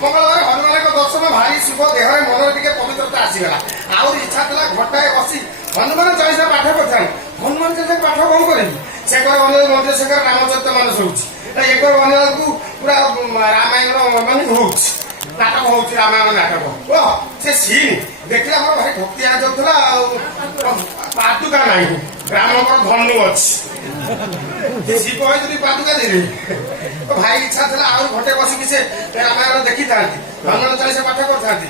ମଙ୍ଗଳବାର ହନୁମାନଙ୍କ ଦର୍ଶନ ଭାରି ଶୁଭ ଦେହରେ ମନରେ ଟିକେ ପବିତ୍ରତା ଆସିଗଲା। ଆହୁରି ଇଚ୍ଛା ଥିଲା ଘଣ୍ଟାଏ ବସି ହନୁମାନ ଚାଳିଶା ପାଠ କରିଥାନ୍ତି। ହନୁମାନ ଚାଳିଶା ପାଠ କଣ କରେନି ସେ କରେ ମନ୍ଦିର ସେ କରେ ରାମଚରିତ ମାନସ ହଉଛି ଏକର ବନେଇବାକୁ ପୁରା ରାମାୟଣର ମାନେ ହଉଛି ନାଟକ ହଉଛି ରାମାୟଣ ନାଟକ। ସେ ସିନ୍ ଦେଖିଲା ମୋର ଭାରି ଭକ୍ତି ଆସୁଥିଲା। ଆଉ ପାଦୁକା ନାହିଁ ରାମଙ୍କର ଧନୁ ଅଛି ଶିବ ଯଦି ପାଦୁକା ଦେବେ ଭାଇ ଇଚ୍ଛା ଥିଲା ଆଉ ଘଣ୍ଟେ ବସିକି ସେ ରାମାୟଣ ଦେଖିଥାନ୍ତି ହନୁମାନ ଚାଳିଶା ପାଠ କରିଥାନ୍ତି।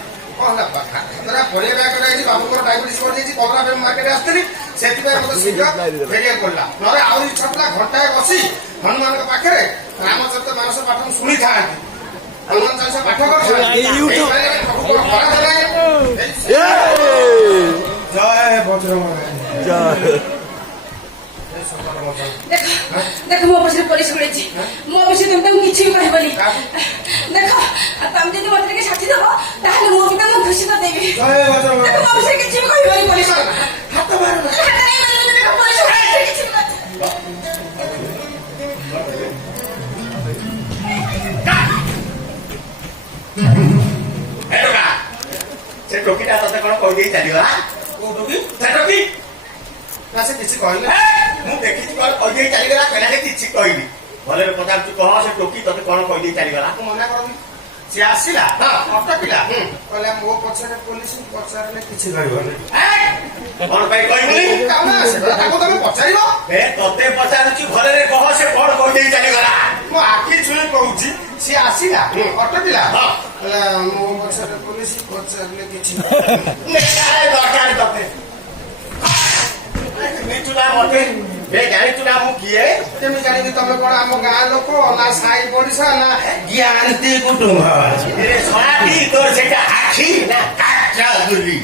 ପରିବା ବ୍ୟାଗ ଯାଇଛି ବାବୁଙ୍କର ଡାଇବେଟିସ୍ କରିଯାଇଛି କଲରା ମାର୍କେଟ ଆସିଥିଲି ସେଥିପାଇଁ ମତେ ଶୀଘ୍ର ଫେରିବାକୁ ପଡିଲା। ନହେଲେ ଆହୁରି ଇଚ୍ଛା ଥିଲା ଘଣ୍ଟାଏ ବସି ହନୁମାନଙ୍କ ପାଖରେ ରାମଚରିତ ମାନସ ପାଠ ଶୁଣିଥାନ୍ତି ହନୁମାନ ଚାଳିଶା ପାଠ କରିଥାନ୍ତି। ଜୟ ବଜରଙ୍ଗ देख मो पछरे पुलिस गुड़े मो विषय तुम तुम किछि कहबनी देख तुम जदि मत के साथी देबो ताहले मो भी तुम खुशी कर देबी जय बजरंग देख मो विषय किछि कहबनी पुलिस हाथ मार देख पुलिस किछि हेलोगा से टोकीटा तते कोन कहि देई चालिवा को टोकी से टोकी ना से किछि कहले ମୁଁ ଦେଖିଛି କଣ କହିଦେଇ ଚାଲିଗଲା କହିଲା ଯେ କିଛି କହିନି ଭଲରେ ପଚାରୁଛୁ କହ ସେ ଟୋକି ତତେ କଣ କହିଦେଇ ଚାଲିଗଲା ତାକୁ ମନା କରନି ସେ ଆସିଲା ଅଟକିଲା କହିଲା ମୋ ପଛରେ ପୋଲିସ ପଚାରିଲେ କିଛି କହିବନି କଣ ପାଇଁ କହିବୁନି ତାକୁ ତମେ ପଚାରିବ ଏ ତତେ ପଚାରୁଛୁ ଭଲରେ କହ ସେ କଣ କହିଦେଇ ଚାଲିଗଲା ମୋ ଆଖି ଛୁଇଁ କହୁଛି ସିଏ ଆସିଲା ଅଟକିଲା କହିଲା ମୋ ପଛରେ ପୋଲିସ ପଚାରିଲେ କିଛି ଦରକାର ତତେ ମତେ ଜାଣିଛୁ ନା ମୁଁ କିଏ କେମିତି ଜାଣିବି ତମେ କଣ ଆମ ଗାଁ ଲୋକ ନା ସାଇ ପଡିଶା ନା ଜ୍ଞାନୀ କୁଟୁମ୍ବ ତୋର ସେଇଟା ଆଖି ନା କାଚା ଗୁଲି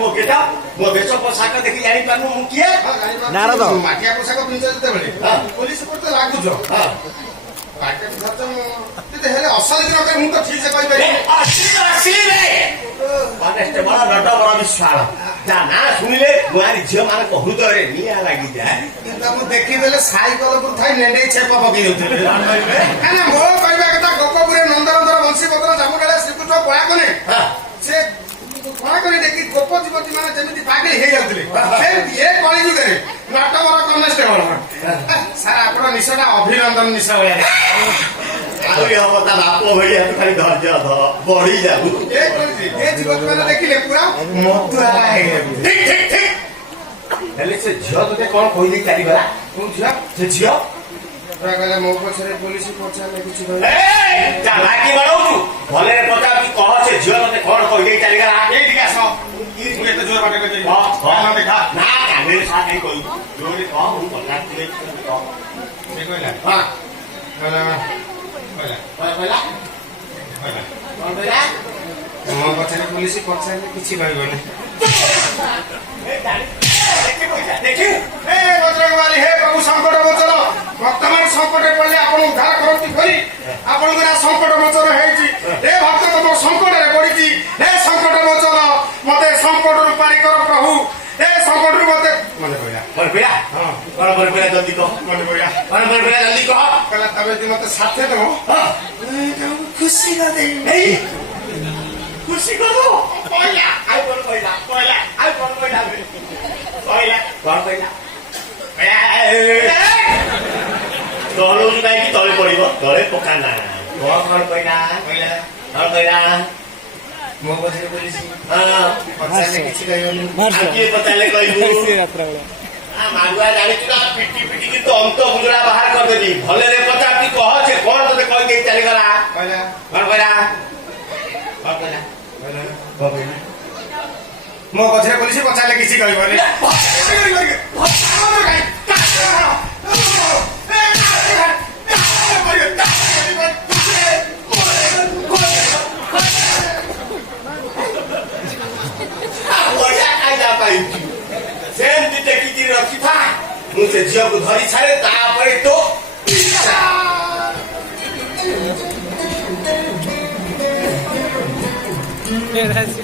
ମୋ କେଟ ମୋ ବେଶ ପୋଷାକ ଦେଖି ଜାଣିପାରୁନୁ ମୁଁ କିଏ ମାଟିଆ ପୋଷାକ ପିନ୍ଧ ଯେତେବେଳେ ପୋଲିସ ଉପରେ ଲାଗୁଛ ହେଲେ ଅସଲି ନ ମୁଁ ତ ଠିକ ସେ କହିପାରିବି ବଡ ନଟ ବଡ ବିଶ୍ୱାଳ ତା ନା ଶୁଣିଲେ ବୁଆରୀ ଝିଅ ମାନଙ୍କ ହୃଦୟରେ ନିଆଁ ଲାଗିଯାଏ କିନ୍ତୁ ମୁଁ ଦେଖିଦେଲେ ସାଇକଲକୁ ଥାଇ ନେଣ୍ଡେଇ ଛେପ ପକେଇ ଦଉଥିଲେ କାହିଁକିନା ମୋ କହିବା କଥା ଗୋପପୁରେ ନନ୍ଦନନ୍ଦର ବଂଶୀପତ୍ର ଜାମୁଡାଳିଆ ଶ୍ରୀକୃଷ୍ଣ ପଳାକନେ ସେ ପଳାକନେ ଦେଖି ଗୋପ ଯୁବତୀ ମାନେ ଯେମିତି ପାଗଳି ହେଇଯାଉଥିଲେ ସେମିତି ଏ କଳି ଯୁଗରେ ନଟବର କନେଷ୍ଟେବଳ ସାର୍ ଆପଣ ନିଶଟା ଅଭିନନ୍ଦନ ନିଶ ଭଳିଆ ଆହୁରି ହବ ତା ବାପ ଭଳିଆ ତୁ ଖାଲି ଧୈର୍ଯ୍ୟ ଧର ବଢି ଯାଉ ଏ ଯୁବତୀ ମାନେ ଦେଖିଲେ ପୁରା ମତୁଆ ହେଇଯାଉ ଠିକ ଠିକ ଠିକ ହେଲେ ସେ ଝିଅ ତତେ କଣ କହିଦେଇ ଚାଲିଗଲା କୋଉ ଝିଅ ସେ ଝିଅ କହିଲା ମୋ ପଛରେ ପୋଲିସ ପଚାରିଲେ କିଛି କହିବ ଚାଲାକି ବାଡଉଛୁ ଭଲରେ ପଚାରୁଛୁ କହ ସେ ଝିଅ ତତେ କଣ କହିଦେଇ ଚାଲିଗଲା ଏଇଠିକି ଆସ ମୁଁ ଏତେ ଜୋର ବାଟେ କହିଦେବି ଦେଖା ନା କାନରେ ସାହା କାହିଁ କହିବୁ ଜୋରେ କହ ମୁଁ ପଚାରୁଥିଲି ସେ କହିଲା ମୋ ପଛରେ ପୋଲିସ ପଚାରିଲେ କିଛି କହିବନି ବଜରଙ୍ଗବାଲି ହେ ପ୍ରଭୁ ସଙ୍କଟ ମୋଚନ ବର୍ତ୍ତମାନ ସଙ୍କଟରେ ପଡ଼ିଲେ ଆପଣ ଉଦ୍ଧାର କରନ୍ତି ବୋଲି ଆପଣଙ୍କର ସଙ୍କଟ ମୋଚନ ହେଇଛି ହେ ଭକ୍ତ ତମ ସଙ୍କଟରେ ପଡିଛି ହେ ସଙ୍କଟ ମୋଚନ ମତେ ସଙ୍କଟରୁ ପାରି କର ପ୍ରଭୁ ହେ ସଙ୍କଟରୁ ମତେ ମନେ ପଇଲା ଜଲ୍ଦି କହ ମନେ ପଇଲା ଜଲ୍ଦି କହ କହିଲା ତମେ ଯଦି ମତେ ସାଥେ ଦବ ଖୁସି କରିଦେବି ଖୁସି କରୁ କହିଲା ଆଉ କଣ କହିଲା ଆଉ କଣ କହିଲା କଣ କହିଲା ତଳକୁ କାହିଁକି ତଳେ ପଡିବ ତଳେ ପକା ନା କଣ କହିଲା ମୋ ପଛରେ ପୋଲିସ ପଚାରିଲେ କିଛି କହିବନି କିଏ ପଚାରିଲେ କହିବୁ ମାରୁଆ ଜାଣିଛୁ ନା ପିଟି ପିଟିକି ତ ଅନ୍ତ ଗୁଜୁରା ବାହାର କରିଦେବି ଭଲରେ ପଚାରୁଛି କହ ସେ କଣ ତତେ କହିଦେଇ ଚାଲିଗଲା କହିଲା କଣ କହିଲା ମୋ ପଛରେ ପୋଲିସ ପଚାରିଲେ କିଛି କହିବନି ସେମିତି ଟେକିକି ରଖିଥା ମୁଁ ସେ ଝିଅକୁ ଧରି ଛାଡେ ତାପରେ ତ Yeah, that's